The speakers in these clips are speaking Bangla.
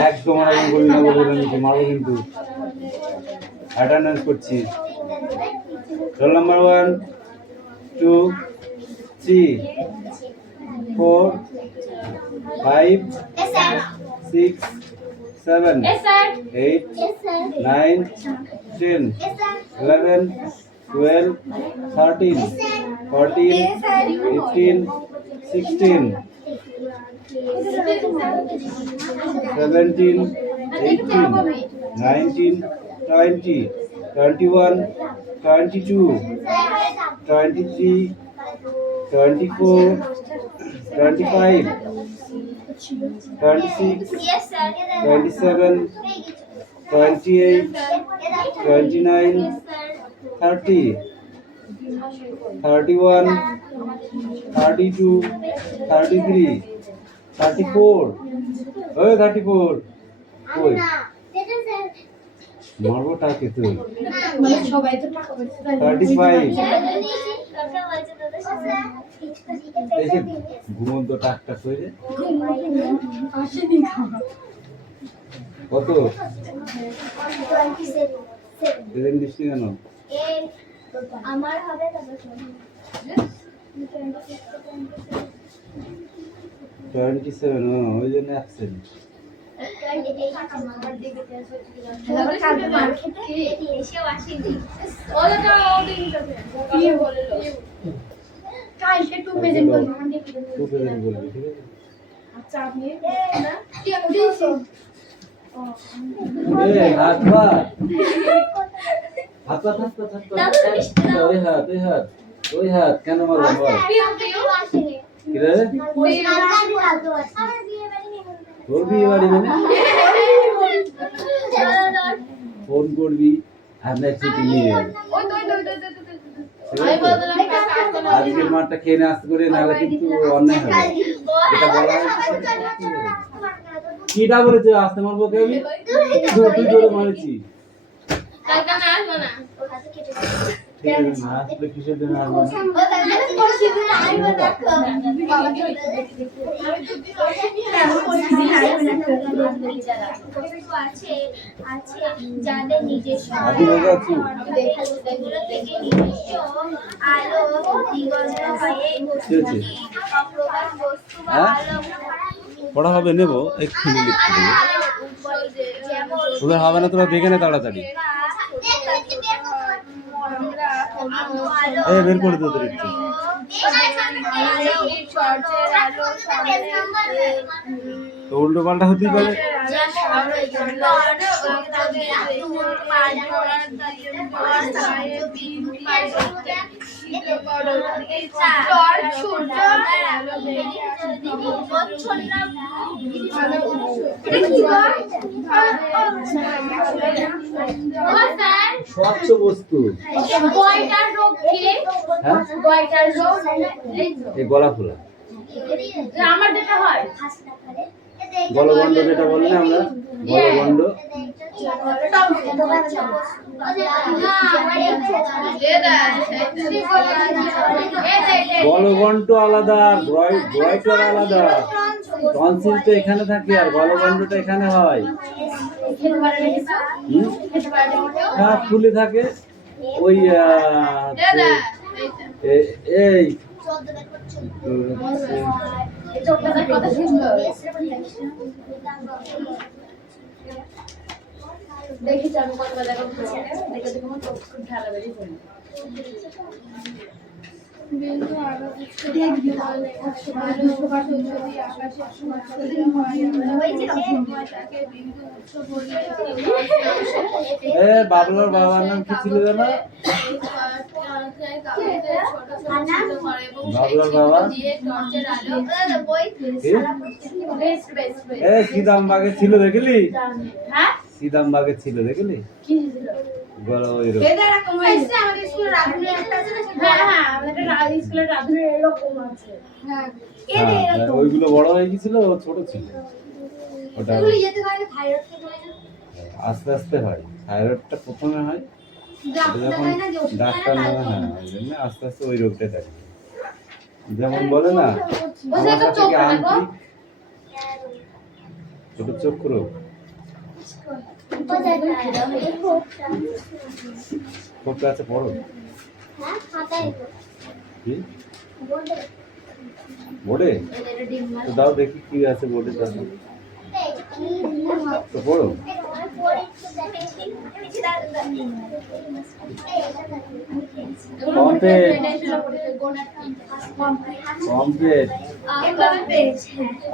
একদম মারবো কিন্তু অ্যাটেন্ডেন্স করছি। রোল নাম্বার 1 2 3 4 5 6 7 8 9 10 11 12 13 14 15 16 17 18 19 20 21 22 23 24 25 26 27 28 29 30 31 32 33 34 ওই 34 ওই মারবো টাকে তুই সবাই তো টাকা পয়সা 35 এই ঘুমন্ত টাকটা কইরে আসেনি কত 27 দেন দিছি কেন আমার হবে তবে 27 ওই জন্য অ্যাবসেন্ট ওই হাত কেন মারবো তোর বিয়ে বাড়ি মানে ফোন করবি আপনার ছুটি নিয়ে আজকের মাঠটা খেয়ে না আসতে করে নাহলে কিন্তু অন্যায় হবে এটা বলা কিটা বলেছে আসতে মারবো কে আমি তুই জোরে মারেছি কিসের জন্য যাদের নিজস্ব পড়া হবে নেবো এক্ষুনি লিখতে দেবো ওদের হবে না তোরা দেখে নে তাড়াতাড়ি বের করে দে তোর একটু তো উল্টো পাল্টা হতেই পারে স্বচ্ছ বস্তু গলা ফোলা আমার যেটা হয় গলগণ্ড যেটা বলি না আমরা গলগণ্ড গলগণ্ড আলাদা গ্রয়টার আলাদা টনসিল তো এখানে থাকে আর গলগণ্ডটা এখানে হয় হ্যাঁ ফুলে থাকে ওই এই দেখি আমি কত দেখা দেখে দেখো চোখ খুব ঢালা বেরিয়ে পড়ে বিন্দু বাবলার বাবার নাম কি ছিল জানো বাবলার বাবা সিদাম বাগে ছিল দেখলি সিদাম বাগে ছিল দেখলি গলা ওইরকম। আমাদের স্কুলের রাধুনি একটা আছে না? হ্যাঁ, আমাদের স্কুলের রাধুনি এরকম আছে। হ্যাঁ, ওইগুলো বড় হয়ে গেছিল, ও ছোট ছিল। ওটা আস্তে আস্তে হয়। থাইরয়েডটা প্রথমে হয়, যখন ডাক্তার না, হ্যাঁ, ওই জন্য আস্তে আস্তে ওই রোগটা থাকে। যেমন বলে না থেকে আন্তরিক ছোট চক্ষু রোগ, কোনটা আছে বড়? কি বোর্ডে? তো দাও দেখি কি আছে বোর্ডে। তো বড়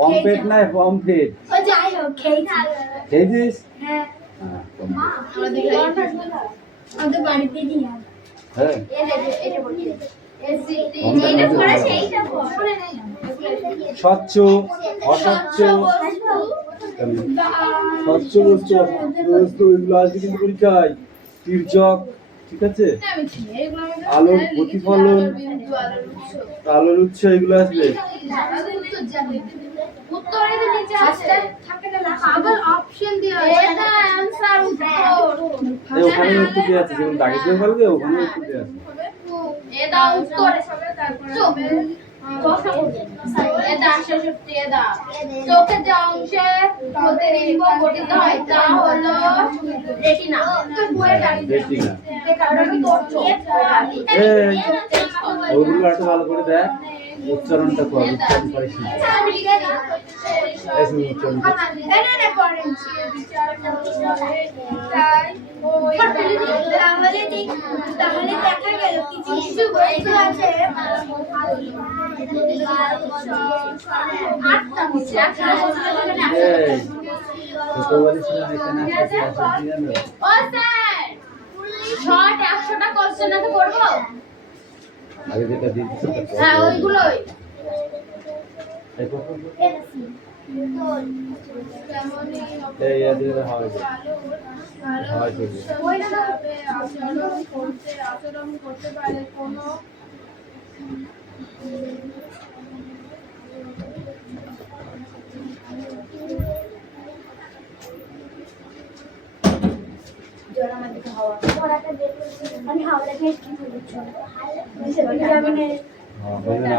পম্পলেট না পম্পলেট খেয়েছিস? আমাদের বাড়িতে নিয়ে হ্যাঁ, স্বচ্ছ অস্বচ্ছ স্বচ্ছ বস্তু ওইগুলো আসবে কিন্তু পরীক্ষায়। তির্যক, ঠিক আছে, আলোর প্রতিফলন, আলোর উৎস, এগুলো আসবে। ওখানে উত্তর দিয়ে আছে, যেমন দাগে দিয়ে ফেলবে ওখানে উত্তর দিয়ে আছে। চোখের যে অংশে প্রতিবিম্ব গঠিত হয় তা হলো রেটিনা। ওগুলো একটু ভালো করে দেখ, উচ্চারণটা কর, উচ্চারণ করিস না। তাহলে দেখা গেল কিছু কিছু বস্তু আছে শর্ট 100টা কোশ্চেন আছে করব। আগে যেটা দিয়েছি হ্যাঁ, ওইগুলোই। এই আদিরা হয় হয় তো আচরণ করতে পারে কোনো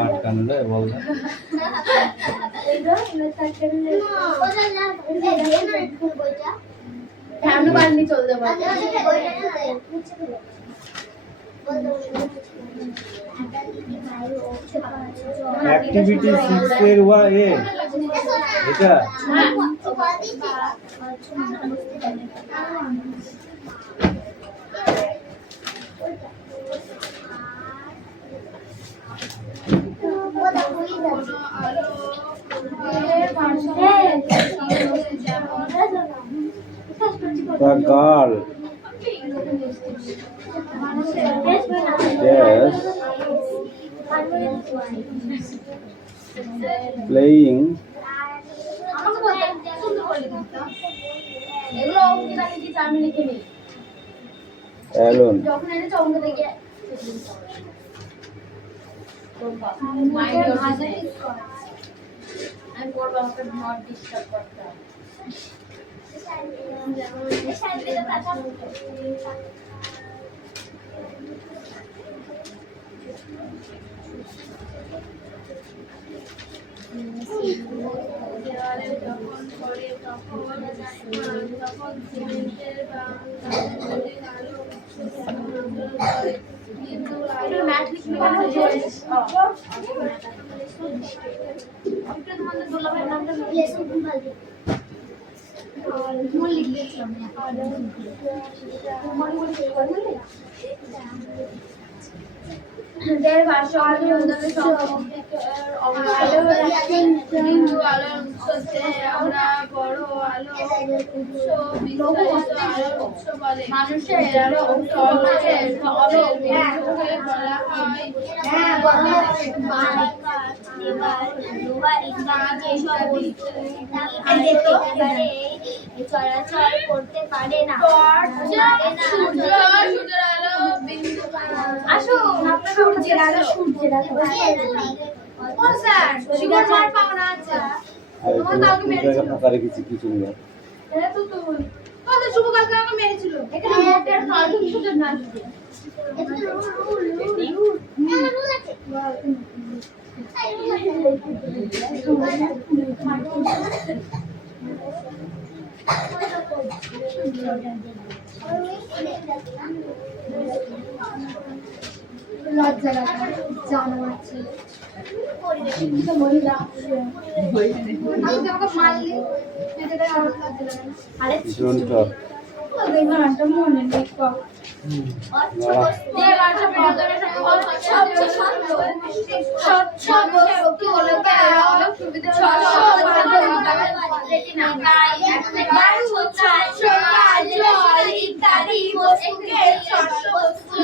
আটকানো বল চলতে পারে। অ্যাক্টিভিটি 6 এর এ এটা the girl yes playing alone I'm bored of not disturb करता There was চলাচল করতে পারে না। আসুন আপনার সূর্যের আলো ও স্যার সুগার মার পাওনা আছে তোমার কাউকে মেরেছিল পোকা রেখেছি কিছু না এটা তো তুই কত শুভ কালকে আমাকে মেরেছিল এখানে মোটের কার্টুন সুগার না আসবে এটা রুল আছে। লজ্জা লাগে জানা আছে আমাকে মারলি এটা আর লজ্জা লাগে না আরে জোনটা ওই গানটা মনে নেই কো স্বচ্ছ বস্তু কি হলো অনেক সুবিধা বায়ু স্বচ্ছ জল ইত্যাদি বস্তুকে স্বচ্ছ বস্তু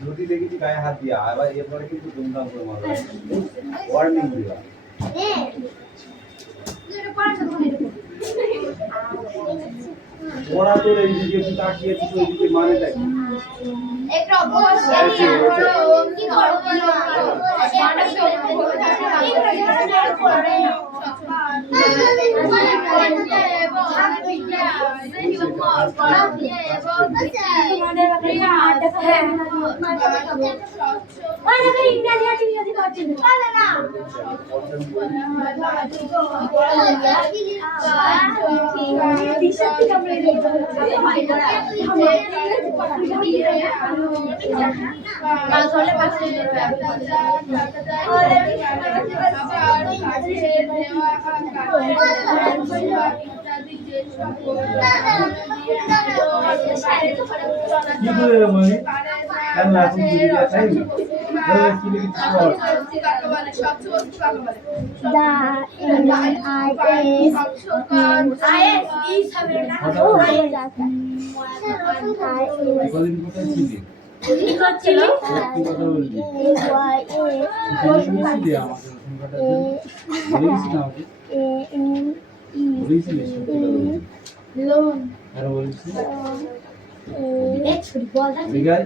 যদি দেখি গায়ে হাত দিয়া আবার এরপরে কিন্তু দুমদাম করে মারবে ওয়ার্নিং দিবা ওরা তো এই ভিডিওটি তাকিয়েছে তো এই দিকে মানেটা কি একটা অবশ্যই কি কি করে মানে কেন এখন ভিডিও চাই কি লিখছি কদিন কোথায় ছিলি কি করছিলি কি কথা বলবি বলছিলি আমাকে বলিস না আমাকে বলিস লোন আর বলিস বিগাই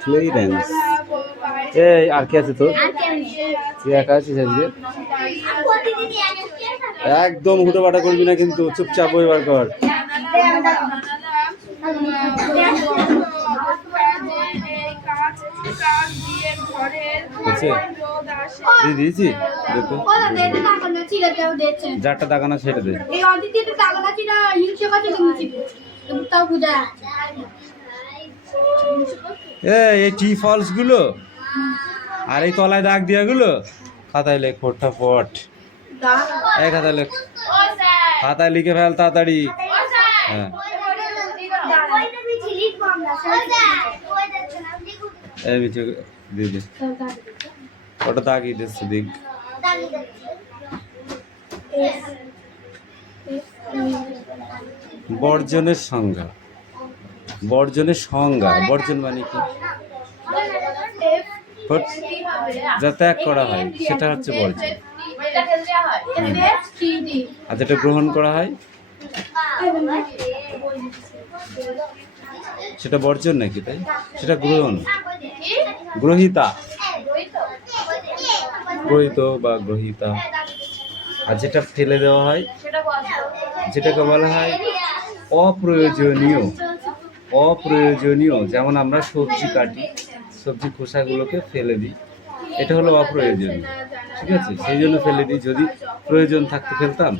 ক্লিয়ারেন্স এই আর কি আছে তোর তুই একা আছিস আজকে একদম হুটোপাটা করবি না কিন্তু চুপচাপ বইবার কর দিয়েছি যারটা দাগানো সেটা দে এই টি ফলস গুলো আর এই তলায় দাগ দিয়া গুলো খাতায় লেখ ফটাফট এই খাতায় লেখ খাতায় লিখে ফেল তাড়াতাড়ি হ্যাঁ এই মিঠে দিদি ওটা দাগিয়ে দিচ্ছে দিক বর্জনের সংজ্ঞা বর্জনের সংজ্ঞা বর্জন মানে কি যা ত্যাগ করা হয় সেটা হচ্ছে বর্জন আর যেটা গ্রহণ করা হয় সেটা বর্জন নাকি তাই সেটা গ্রহণ গ্রহিতা গ্রহিত বা গ্রহিতা। আর যেটা ফেলে দেওয়া হয় যেটাকে বলা হয় অপ্রয়োজনীয়। অপ্রয়োজনীয়, যেমন আমরা সবজি কাটি, সবজি খোসাগুলোকে ফেলে দিই, এটা হলো অপ্রয়োজনীয়। ঠিক আছে, সেই জন্য ফেলে দিই। যদি প্রয়োজন থাকতে ফেলতাম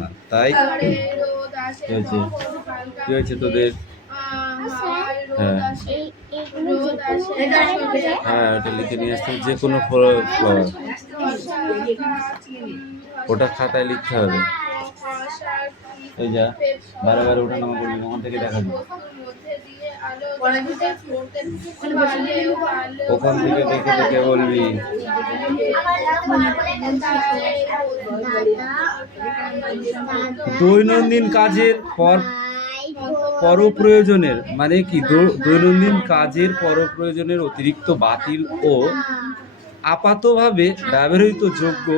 না। তাই কি হয়েছে তোদের? হ্যাঁ হ্যাঁ, ওটা লিখে নিয়ে আসতে, যে কোনো ফ্লাওয়ার ওটা খাতায় লিখতে হবে। এই যা বারে ওটা নামা করবি, ওখান থেকে দেখা যাবে, ওখান থেকে দেখে দেখে বলবি। দৈনন্দিন কাজের পরপ্রয়োজনের মানে কি? দৈনন্দিন কাজের পরপ্রয়োজনের অতিরিক্ত বাতিল ও আপাতভাবে ব্যবহৃত যোগ্য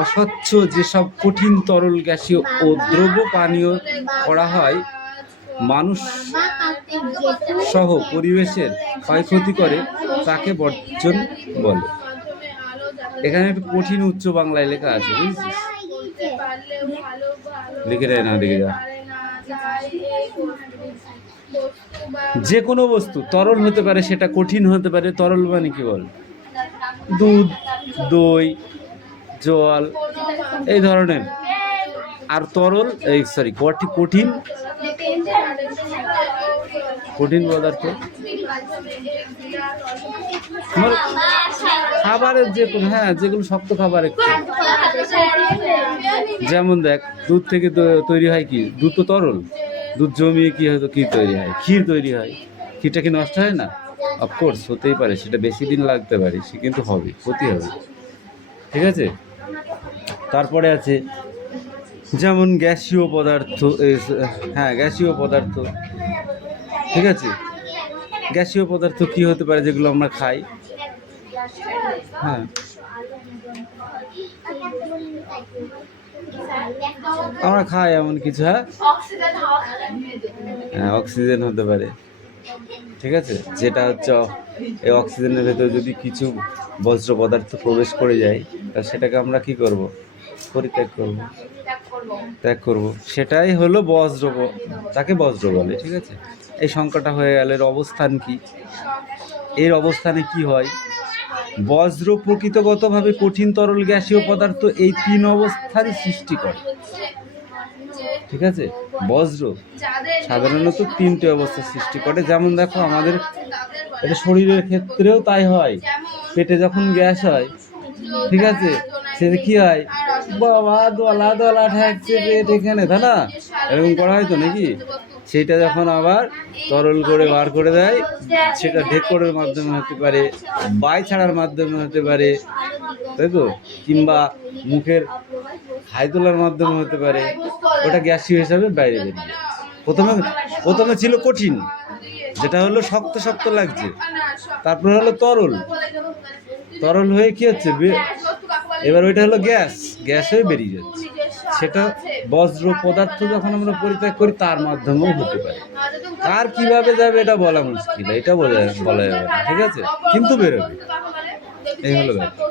অস্বচ্ছ যেসব কঠিন তরল গ্যাসীয় ও দ্রব্য পানীয় করা হয়, মানুষ সহ পরিবেশের ক্ষয়ক্ষতি করে, তাকে বর্জন বলে। এখানে একটু কঠিন উচ্চ বাংলায় লেখা আছে, বুঝছিস? লিখে দেয় না, দেখে যা। যে কোনো বস্তু তরল হতে পারে, সেটা কঠিন হতে পারে। তরল মানে কি বল? দুধ, দই, জল, এই ধরনের। আর তরল কঠিন পদার্থ খাবারের যে কোনো, হ্যাঁ, যেগুলো শক্ত খাবার একটু, যেমন দেখ, দুধ থেকে তৈরি হয় কি? দুধ তো তরল। দুধ জমিয়ে কি হয়তো কি তৈরি হয়? ক্ষীর তৈরি হয়। ক্ষীরটা কি নষ্ট হয় না? অফকোর্স হতেই পারে, সেটা বেশি দিন লাগতে পারে, সে কিন্তু হবে, ক্ষতি হবে। ঠিক আছে, তারপরে আছে যেমন গ্যাসীয় পদার্থ। হ্যাঁ, গ্যাসীয় পদার্থ। ঠিক আছে, গ্যাসীয় পদার্থ কি হতে পারে? যেগুলো আমরা খাই। হ্যাঁ, আমরা খাই এমন কিছু। হ্যাঁ, অক্সিজেন হতে পারে। ঠিক আছে, যেটা হচ্ছে এই অক্সিজেনের ভেতরে যদি কিছু বজ্র পদার্থ প্রবেশ করে যায়, তা সেটাকে আমরা কি করব? ত্যাগ করব। সেটাই হলো বজ্র, তাকে বজ্র বলে। ঠিক আছে, এই সংখ্যাটা হয়ে গেল। এর অবস্থান কি? এর অবস্থানে কি হয়? বজ্র প্রকৃতিগতভাবে কঠিন, তরল, গ্যাসীয় পদার্থ, এই তিন অবস্থারই সৃষ্টি করে। ঠিক আছে, বজ্র সাধারণত তিনটে অবস্থা সৃষ্টি করে। যেমন দেখো, আমাদের এটা শরীরের ক্ষেত্রেও তাই হয়। পেটে যখন গ্যাস হয়, ঠিক আছে, সেটা কি হয়? বাবা, দলা ঠেকছে পেট এখানে, তাই না? এরকম করা হয় তো নাকি? সেইটা যখন আবার তরল করে বার করে দেয়, সেটা ঢেকরের মাধ্যমে হতে পারে, বাই ছাড়ার মাধ্যমে হতে পারে, তাই তো, কিংবা মুখের হাই তোলার মাধ্যমে হতে পারে। ওটা গ্যাসীয় হিসাবে বাইরে বেরিয়ে যায়। প্রথমে ছিল কঠিন, যেটা হলো শক্ত লাগছে। তারপরে হলো তরল হয়ে কি হচ্ছে? এবার ওইটা হলো গ্যাস হয়ে বেরিয়ে যাচ্ছে। সেটা বজ্র পদার্থ যখন আমরা পরিত্যাগ করি, তার মাধ্যমেও হতে পারে। আর কিভাবে যাবে এটা বলা মুশকিল, এটা বলা যাবে না। ঠিক আছে, কিন্তু বেরোবে। এই হলো ব্যাপার।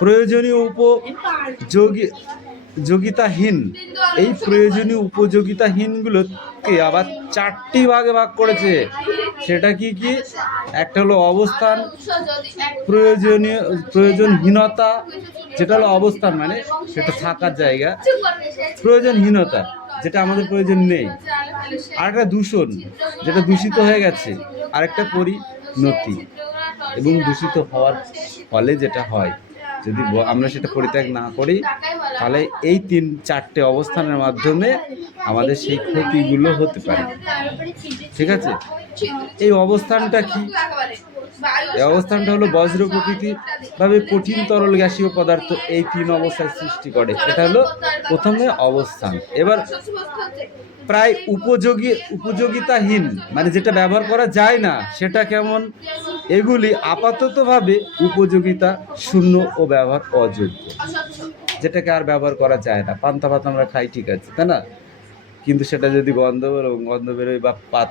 প্রয়োজনীয় উপযোগিতাহীন, এই প্রয়োজনীয় উপযোগিতাহীনগুলোকে আবার 4টি ভাগে ভাগ করেছে। সেটা কি? একটা হলো অবস্থান, প্রয়োজনহীনতা, যেটা হলো অবস্থান মানে সেটা থাকার জায়গা। প্রয়োজনহীনতা, যেটা আমাদের প্রয়োজন নেই। আরেকটা দূষণ, যেটা দূষিত হয়ে গেছে। আরেকটা পরিণতি, এবং দূষিত হওয়ার ফলে যেটা হয়, যদি আমরা সেটা পরিত্যাগ না করি, তাহলে এই 3-4টে অবস্থানের মাধ্যমে আমাদের সেই ক্ষতিগুলো হতে পারে। ঠিক আছে, এই অবস্থানটা কি? এই অবস্থানটা হলো বজ্র প্রকৃতিভাবে কঠিন, তরল, গ্যাসীয় পদার্থ, এই 3 অবস্থার সৃষ্টি করে। এটা হলো প্রথমে অবস্থান। এবার প্রায় উপযোগিতাহীন, মানে যেটা ব্যবহার করা যায় না, সেটা কেমন? এগুলি আপাততভাবে উপযোগিতা শূন্য ও ব্যবহার অযোগ্য, যেটাকে আর ব্যবহার করা যায় না। পান্তা ভাত আমরা খাই, ঠিক আছে, তাই না? কিন্তু সেটা যদি গন্ধ বেরোয় বা পাত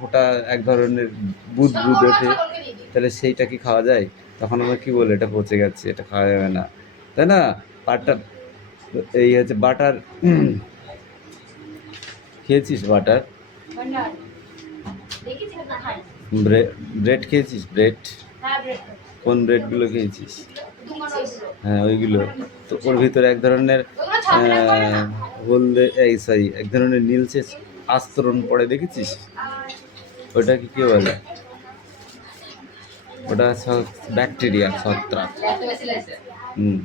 ফোটা এক ধরনের বুদ ওঠে, তাহলে সেইটা কি খাওয়া যায়? তখন আমরা কি বলি, এটা পচে গেছে, এটা খাওয়া যাবে না, তাই না? বাটার, এই হচ্ছে বাটার। খেয়েছিস বাটার? দেখেছি না খাই। ব্রেড খেয়েছিস? ব্রেড হ্যাঁ ব্রেড। কোন ব্রেডগুলো খেয়েছিস? দুটো হ্যাঁ ওইগুলো। তো ওর ভিতরে এক ধরনের হলদে, এই সরি, এক ধরনের নীলচে আস্তরণ পড়ে, দেখেছিস? ওটাকে কি বলে? ওটা ব্যাকটেরিয়া, ছত্রাক। হুম,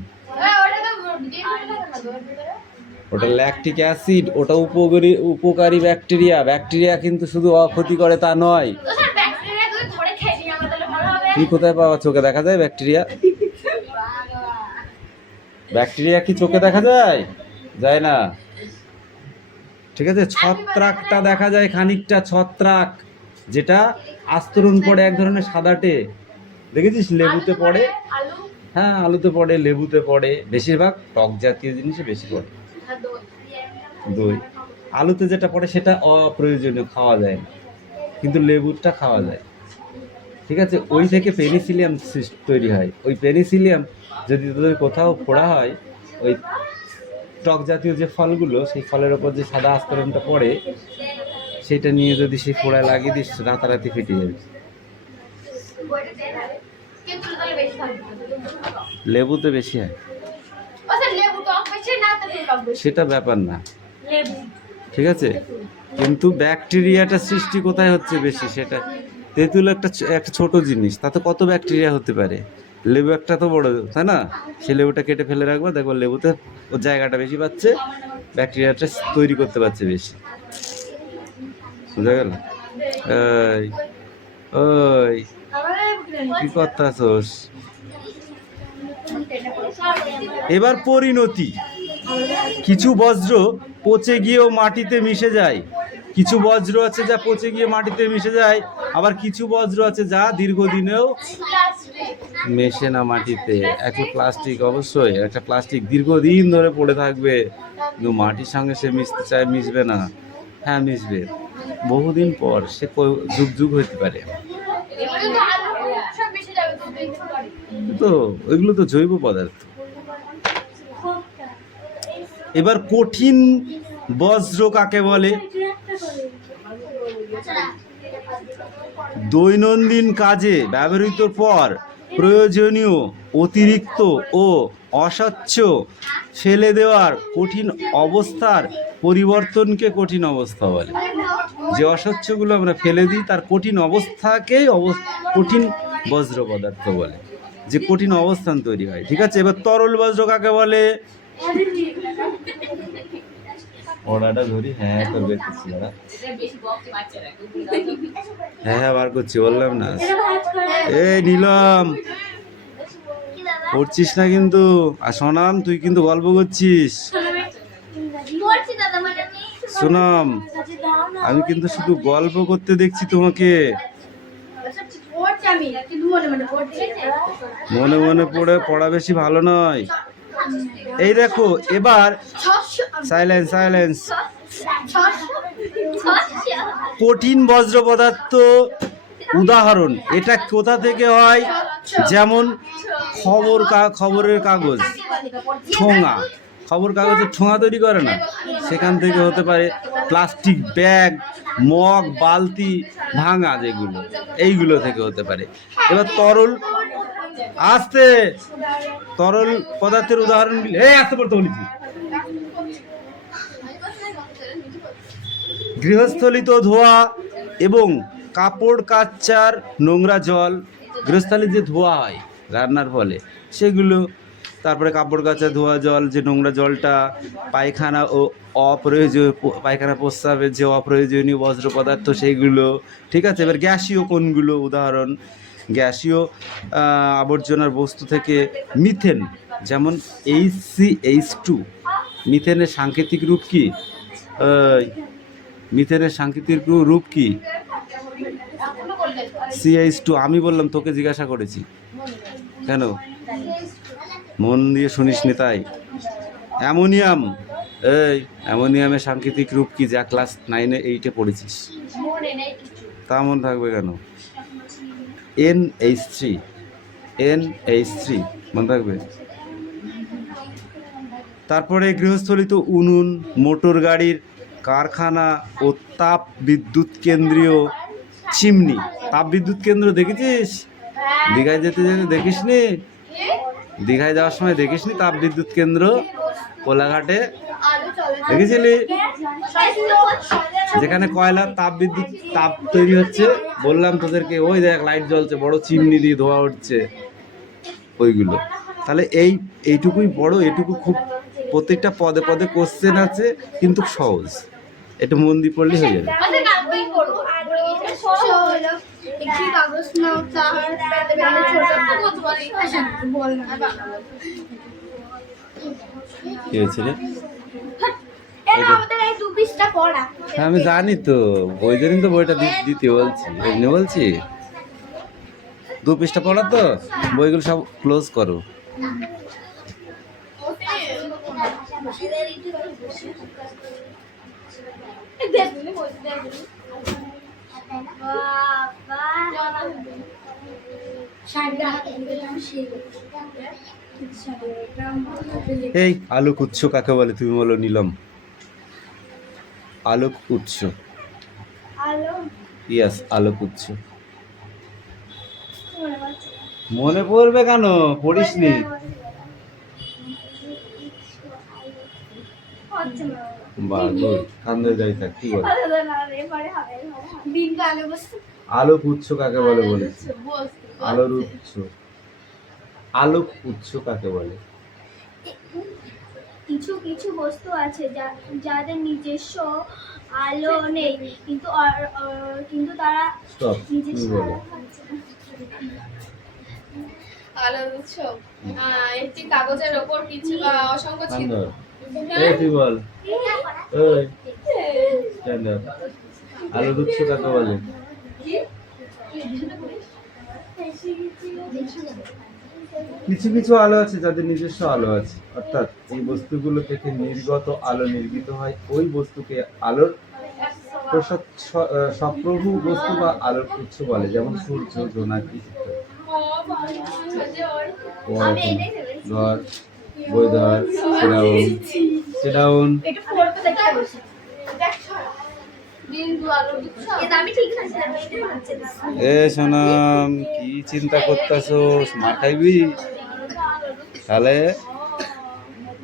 ওটা ল্যাকটিক অ্যাসিড, ওটা উপকারী ব্যাকটেরিয়া। ব্যাকটেরিয়া কিন্তু শুধু ক্ষতি করে তা নয়। তুই কোথায় পাওয়া? চোখে দেখা যায় ব্যাকটেরিয়া? ব্যাকটেরিয়া কি চোখে দেখা যায়? যায় না, ঠিক আছে? ছত্রাকটা দেখা যায় খানিকটা, ছত্রাক যেটা আস্তরণ পড়ে এক ধরনের সাদাটে, দেখেছিস? লেবুতে পড়ে, হ্যাঁ আলুতে পড়ে, লেবুতে পড়ে, বেশিরভাগ টক জাতীয় জিনিসে বেশি পড়ে। দই, আলুতে যেটা পড়ে সেটা অপ্রয়োজনীয়, খাওয়া যায় না, কিন্তু লেবুরটা খাওয়া যায়, ঠিক আছে? ওই থেকে পেনিসিলিয়াম তৈরি হয়। ওই পেনিসিলিয়াম যদি তোদের কোথাও ফোড়া হয়, ওই টক জাতীয় যে ফলগুলো, সেই ফলের ওপর যে সাদা আস্তরণটা পড়ে, সেটা নিয়ে যদি সেই ফোড়ায় লাগিয়ে দিস, রাতারাতি ফেটে যাবে। লেবুতে বেশি হয়, সেটা ব্যাপার না, ঠিক আছে? কিন্তু ব্যাকটেরিয়াটা সৃষ্টি কোথায় হচ্ছে বেশি, সেটা তেঁতুল একটা ছোট জিনিস, তাতে কত ব্যাকটেরিয়া হতে পারে। লেবু একটা তো বড়, তাই না? সে লেবুটা কেটে ফেলে রাখবা, দেখবো লেবুতে ওর জায়গাটা বেশি পাচ্ছে, ব্যাকটেরিয়াটা তৈরি করতে পারছে বেশি। বুঝা গেল? ওই ওই কি করতাছস? এবার পরিণতি। কিছু বজ্র পচে গিয়েও মাটিতে মিশে যায়, কিছু বজ্র আছে যা পচে গিয়ে মাটিতে মিশে যায়, আবার কিছু বজ্র আছে যা দীর্ঘদিনেও মেশে না মাটিতে। একটা প্লাস্টিক, অবশ্যই একটা প্লাস্টিক দীর্ঘদিন ধরে পড়ে থাকবে, কিন্তু মাটির সঙ্গে সে মিশতে চায়, মিশবে না। হ্যাঁ মিশবে, বহুদিন পর, সে যুগ যুগ হতে পারে। তো ওইগুলো তো জৈব পদার্থ। এবার কঠিন বজ্র কাকে বলে? দৈনন্দিন কাজে ব্যবহৃত পর প্রয়োজনীয় অতিরিক্ত ও অস্বচ্ছ ফেলে দেওয়ার কঠিন অবস্থার পরিবর্তনকে কঠিন অবস্থা বলে। যে অস্বচ্ছগুলো আমরা ফেলে দিই, তার কঠিন অবস্থাকেই কঠিন বজ্র পদার্থ বলে, যে কঠিন অবস্থান তৈরি হয়, ঠিক আছে? এবার তরল বজ্র কাকে বলে? ওড়াটা ধরি, হ্যাঁ তো বেরোচ্ছি, হ্যাঁ বার করছি, বললাম না? এই নীলম, পড়ছিস না কিন্তু। আর সোনাম, তুই কিন্তু গল্প করছিস। সোনাম, আমি কিন্তু শুধু গল্প করতে দেখছি তোমাকে। মনে মনে পড়া বেশি ভালো নয়। এই দেখো, এবার সাইলেন্স সাইলেন্স। কঠিন বজ্র পদার্থ উদাহরণ, এটা কোথা থেকে হয়? যেমন খবরের কাগজ, ঠোঙা, খবর কাগজের ঠোঙা তৈরি করে না, সেখান থেকে হতে পারে। প্লাস্টিক ব্যাগ, মগ, বালতি ভাঙা যেগুলো, এইগুলো থেকে হতে পারে। এবার তরল পদার্থের উদাহরণগুলি, আসতে পড়তে বলেছি। গৃহস্থলিত ধোয়া এবং কাপড় কাচার নোংরা জল, গৃহস্থলীর যে ধোয়া হয় রান্নার ফলে সেগুলো, তারপরে কাপড় কাচা ধোয়া জল, যে নোংরা জলটা, পায়খানা ও পায়খানা প্রস্রাবের যে অপ্রয়োজনীয় বজ্র পদার্থ সেইগুলো, ঠিক আছে? এবার গ্যাসীয় কোনগুলো উদাহরণ? গ্যাসীয় আবর্জনার বস্তু থেকে মিথেন, যেমন HCH2। মিথেনের সাংকেতিক রূপ কি? মিথেনের সাংকেতিক রূপ কি? CH2। আমি বললাম, তোকে জিজ্ঞাসা করেছি কেন? মন দিয়ে শুনিস নি তাই? অ্যামোনিয়াম, অ্যামোনিয়ামের সাংকেতিক রূপ কি, যা ক্লাস 9-8 পড়েছিস? তা মনে থাকবে কেন? NH3 NH3 মনে রাখবে। তারপরে গৃহস্থলিত উনুন, মোটর গাড়ির কারখানা ও তাপ বিদ্যুৎ কেন্দ্রীয় চিমনি। তাপ বিদ্যুৎ কেন্দ্র দেখেছিস? দীঘায় যেতে যেতে দেখিসনি? দীঘায় যাওয়ার সময় দেখিসনি তাপ বিদ্যুৎ কেন্দ্র কোলাঘাটে? দেখেছিলি? যেখানে কয়লার তাপ বিদ্যুৎ তাপ তৈরি হচ্ছে, বললাম তোদেরকে, ওই দেখ লাইট জ্বলছে, বড় চিমনি দিয়ে ধোয়া উঠছে, ওইগুলো। তাহলে এইটুকুই বড়, এটুকু খুব প্রত্যেকটা পদে পদে কোশ্চেন আছে, কিন্তু সহজ, একটু মন দিয়ে পড়লে হয়ে যাবে। একটি কাগজ নাও, তার কি হয়েছে রে? আমাদের এই 2 পৃষ্ঠা পড়া। হ্যাঁ আমি জানি তো, ওই জন্যই তো বইটা দিতে বলছি, এমনি বলছি 2 পৃষ্ঠা পড়া তো, বইগুলো সব ক্লোজ করো। এই আলোক উৎস কাকে বলে তুমি বলো নিলাম? আলোক উৎস, ইয়াস আলোক উৎস। মনে পড়বে কেন? পড়িসনি? বাহ গুড, কান্দে যাই থাক। কি বল? আলোক উৎস কাকে বলে বলেছি? আলোর উৎস, আলোক উৎস কাকে বলে? কিছু কিছু বস্তু আছে যাদের নিজস্ব আলো নেই, কিন্তু তারা স্টপ, নিজস্ব তুমি বলো। আলো আছে। আলোর উৎস একটি কাগজের ওপর কিছু অসংখ্য ছিদ্র। এই তুই বল, ওই স্ট্যান্ড আপ। আলোর উৎস কাকে বলে? কিছু কিছু আলো আছে যাদের নিজস্ব আলো আছে, অর্থাৎ এই বস্তুগুলো থেকে নির্গত আলো নির্গিত হয়, ওই বস্তুকে আলোর সপ্রভু বস্তু বা আলোর উৎস বলে, যেমন সূর্য, জোনাকি ইত্যাদি। ধর বৈধর, সেডাউন। এ সোনাম, কি চিন্তা করতেছো? মার খাইবি? তাহলে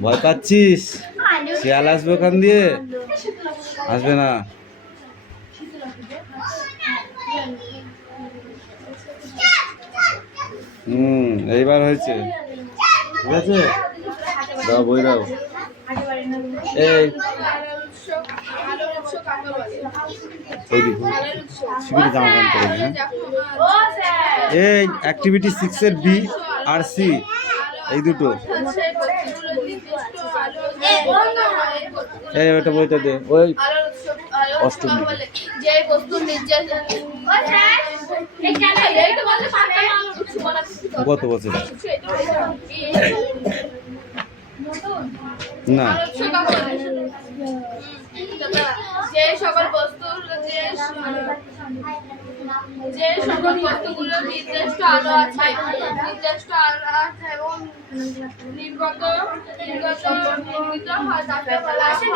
ভয় পাচ্ছিস? শিয়াল আসবে ওখান দিয়ে? আসবে না। এইবার হয়েছে, ঠিক আছে? দাও বই দাও। এই শিবিরে জামা প্যান্ট পরে, হ্যাঁ? এই অ্যাক্টিভিটি 6 এর বি আর সি, এই দুটো। এই ওটা বইটা দে, ওই অষ্টম যে বস্তু কত বছর না, যে সকল বস্তুর যে সকল বস্তুগুলোর নির্দিষ্ট আলো আছে এবং নির্গত হয় তাকে বলা হয়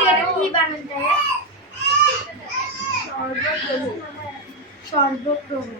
সর্বপ্রভু।